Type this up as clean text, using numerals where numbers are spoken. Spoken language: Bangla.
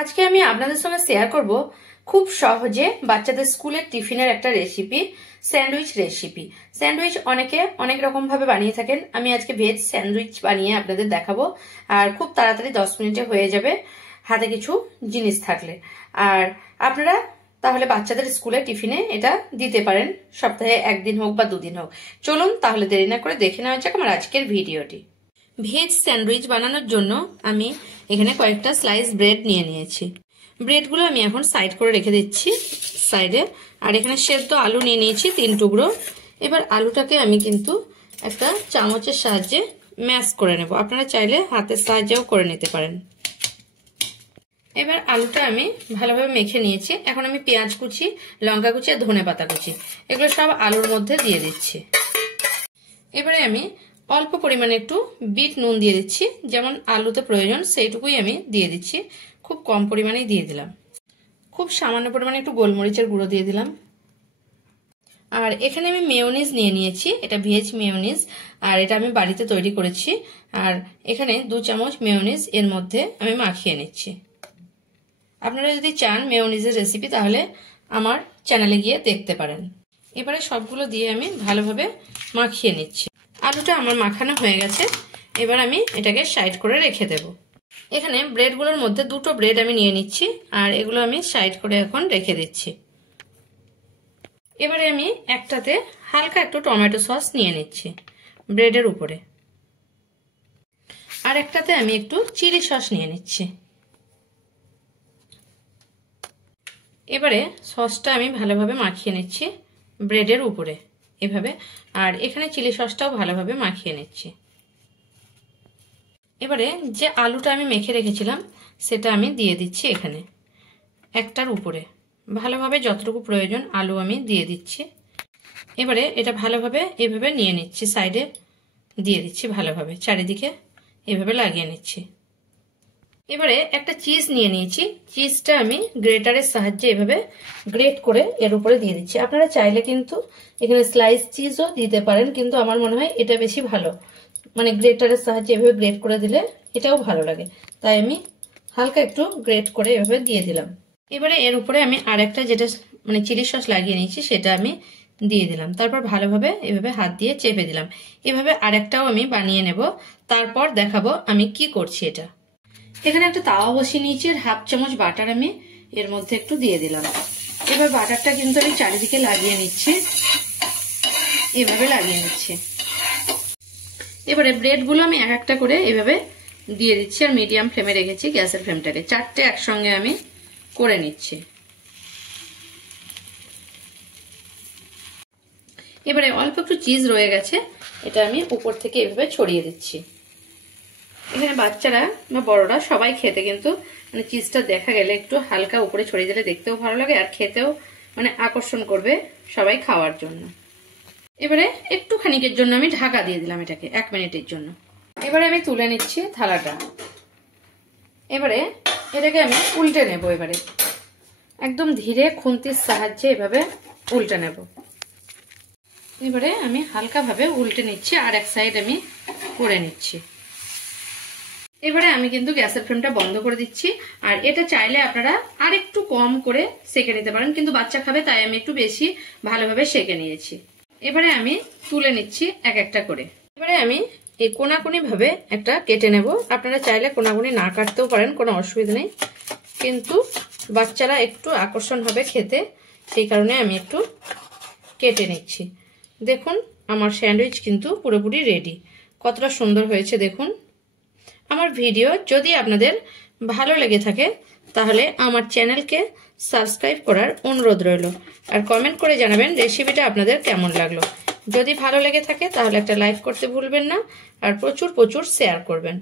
আজকে আমি আপনাদের সঙ্গে শেয়ার করব খুব সহজে বাচ্চাদের স্কুলের টিফিনের একটা রেসিপি, স্যান্ডউইচ রেসিপি। স্যান্ডউইচ অনেকে অনেক রকম ভাবে বানিয়ে থাকেন। আমি আজকে ভেজ স্যান্ডউইচ বানিয়ে আপনাদের দেখাবো। আর খুব তাড়াতাড়ি 10 মিনিটে হয়ে যাবে হাতে কিছু জিনিস থাকলে। আর আপনারা তাহলে বাচ্চাদের স্কুলে টিফিনে এটা দিতে পারেন, সপ্তাহে একদিন হোক বা দুদিন হোক। চলুন তাহলে দেরি না করে দেখে নেওয়া যাক আমার আজকের ভিডিওটি। ভেজ স্যান্ডউইচ বানানোর জন্য আমি এখানে কয়েকটা স্লাইস ব্রেড নিয়ে নিয়েছি। ব্রেডগুলো আমি এখন সাইড করে রেখে দিচ্ছি সাইডে। আর এখানে সেদ্ধ আলু নিয়ে নিয়েছি 3 টুকরো। এবার আলুটাকে আমি কিন্তু একটা চামচের সাহায্যে ম্যাশ করে নেব। আপনারা চাইলে হাতের সাহায্যেও করে নিতে পারেন। এবার আলুটা আমি ভালোভাবে মেখে নিয়েছি। এখন আমি পেঁয়াজ কুচি, লঙ্কা কুচি আর ধনে পাতা কুচি এগুলো সব আলুর মধ্যে দিয়ে দিচ্ছি। এবারে আমি অল্প পরিমাণে একটু বিট নুন দিয়ে দিচ্ছি, যেমন আলুতে প্রয়োজন সেইটুকুই আমি দিয়ে দিচ্ছি। খুব কম পরিমাণেই দিয়ে দিলাম। খুব সামান্য পরিমাণে একটু গোলমরিচের গুঁড়ো দিয়ে দিলাম। আর এখানে আমি মেয়োনিজ নিয়ে নিয়েছি, এটা ভেজ মেয়োনিজ, আর এটা আমি বাড়িতে তৈরি করেছি। আর এখানে 2 চামচ মেয়োনিজ এর মধ্যে আমি মাখিয়ে নিচ্ছি। আপনারা যদি চান মেয়োনিজের রেসিপি তাহলে আমার চ্যানেলে গিয়ে দেখতে পারেন। এবারে সবগুলো দিয়ে আমি ভালোভাবে মাখিয়ে নিচ্ছি। আলুটা আমার মাখানো হয়ে গেছে। এবার আমি এটাকে সাইড করে রেখে দেব। এখানে ব্রেডগুলোর মধ্যে 2টো ব্রেড আমি নিয়ে নিচ্ছি, আর এগুলো আমি সাইড করে এখন রেখে দিচ্ছি। এবারে আমি একটাতে হালকা একটু টমেটো সস নিয়ে নিচ্ছি ব্রেডের উপরে। আর একটাতে আমি একটু চিলি সস নিয়ে নিচ্ছি। এবারে সসটা আমি ভালোভাবে মাখিয়ে নিচ্ছি ব্রেডের উপরে এভাবে। আর এখানে চিলি সসটাও ভালোভাবে মাখিয়ে নিচ্ছি। এবারে যে আলুটা আমি মেখে রেখেছিলাম সেটা আমি দিয়ে দিচ্ছি এখানে একটার উপরে। ভালোভাবে যতটুকু প্রয়োজন আলু আমি দিয়ে দিচ্ছি। এবারে এটা ভালোভাবে এভাবে নিয়ে নিচ্ছি, সাইডে দিয়ে দিচ্ছি ভালোভাবে, চারিদিকে এভাবে লাগিয়ে নিচ্ছি। এবারে একটা চিজ নিয়ে নিয়েছি। চিজটা আমি গ্রেটারের সাহায্যে এভাবে গ্রেট করে এর উপরে দিয়ে দিচ্ছি। আপনারা চাইলে কিন্তু এখানে স্লাইস চিজও দিতে পারেন, কিন্তু আমার মনে হয় এটা বেশি ভালো, মানে গ্রেটারের সাহায্যে এভাবে গ্রেট করে দিলে এটাও ভালো লাগে। তাই আমি হালকা একটু গ্রেট করে এভাবে দিয়ে দিলাম। এবারে এর উপরে আমি আরেকটা যেটা মানে চিলি সস লাগিয়ে নিয়েছি সেটা আমি দিয়ে দিলাম। তারপর ভালোভাবে এভাবে হাত দিয়ে চেপে দিলাম। এভাবে আরেকটাও আমি বানিয়ে নেব, তারপর দেখাবো আমি কি করছি। এটা এখানে একটা তাওয়া বসিয়ে নিয়েছি, 1/2 চামচ বাটার আমি এর মধ্যে একটু দিয়ে দিলাম। এবার বাটারটা কিন্তু আমি চারিদিকে লাগিয়ে নিচ্ছি, এভাবে লাগিয়ে নিচ্ছি। এবারে ব্রেডগুলো আমি এক একটা করে এভাবে দিয়ে দিচ্ছি, আর মিডিয়াম ফ্লেমে রেখেছি গ্যাসের ফ্লেমটাকে। 4টে একসঙ্গে আমি করে নিচ্ছি। এবারে অল্প একটু চিজ রয়ে গেছে, এটা আমি উপর থেকে এভাবে ছড়িয়ে দিচ্ছি। এখানে বাচ্চারা বা বড়রা সবাই খেতে কিন্তু মানে চিজটা দেখা গেলে একটু হালকা উপরে ছড়িয়ে দিলে দেখতেও ভালো লাগে, আর খেতেও মানে আকর্ষণ করবে সবাই খাওয়ার জন্য। এবারে একটু খানিকের জন্য আমি ঢাকা দিয়ে দিলাম এটাকে 1 মিনিটের জন্য। এবারে আমি তুলে নিচ্ছি থালাটা। এবারে এটাকে আমি উল্টে নেব। এবারে একদম ধীরে খুন্তির সাহায্যে এভাবে উল্টে নেব। এবারে আমি হালকাভাবে উল্টে নিচ্ছি, আর এক সাইড আমি করে নিচ্ছি। এবারে আমি কিন্তু গ্যাসের ফ্লেমটা বন্ধ করে দিচ্ছি। আর এটা চাইলে আপনারা আর একটু কম করে সেকে নিতে পারেন, কিন্তু বাচ্চা খাবে তাই আমি একটু বেশি ভালোভাবে সেকে নিয়েছি। এবারে আমি তুলে নিচ্ছি এক একটা করে। এবারে আমি এই কোনাকুনি ভাবে একটা কেটে নেব। আপনারা চাইলে কোনাকুনি না কাটতেও পারেন, কোনো অসুবিধা নেই, কিন্তু বাচ্চারা একটু আকর্ষণ হবে খেতে, সেই কারণে আমি একটু কেটে নিচ্ছি। দেখুন আমার স্যান্ডউইচ কিন্তু পুরোপুরি রেডি। কতটা সুন্দর হয়েছে দেখুন। আমার ভিডিও যদি আপনাদের ভালো লেগে থাকে তাহলে আমার চ্যানেলকে সাবস্ক্রাইব করার অনুরোধ রইল, আর কমেন্ট করে জানাবেন রেসিপিটা আপনাদের কেমন লাগলো। যদি ভালো লেগে থাকে তাহলে একটা লাইক করতে ভুলবেন না, আর প্রচুর শেয়ার করবেন।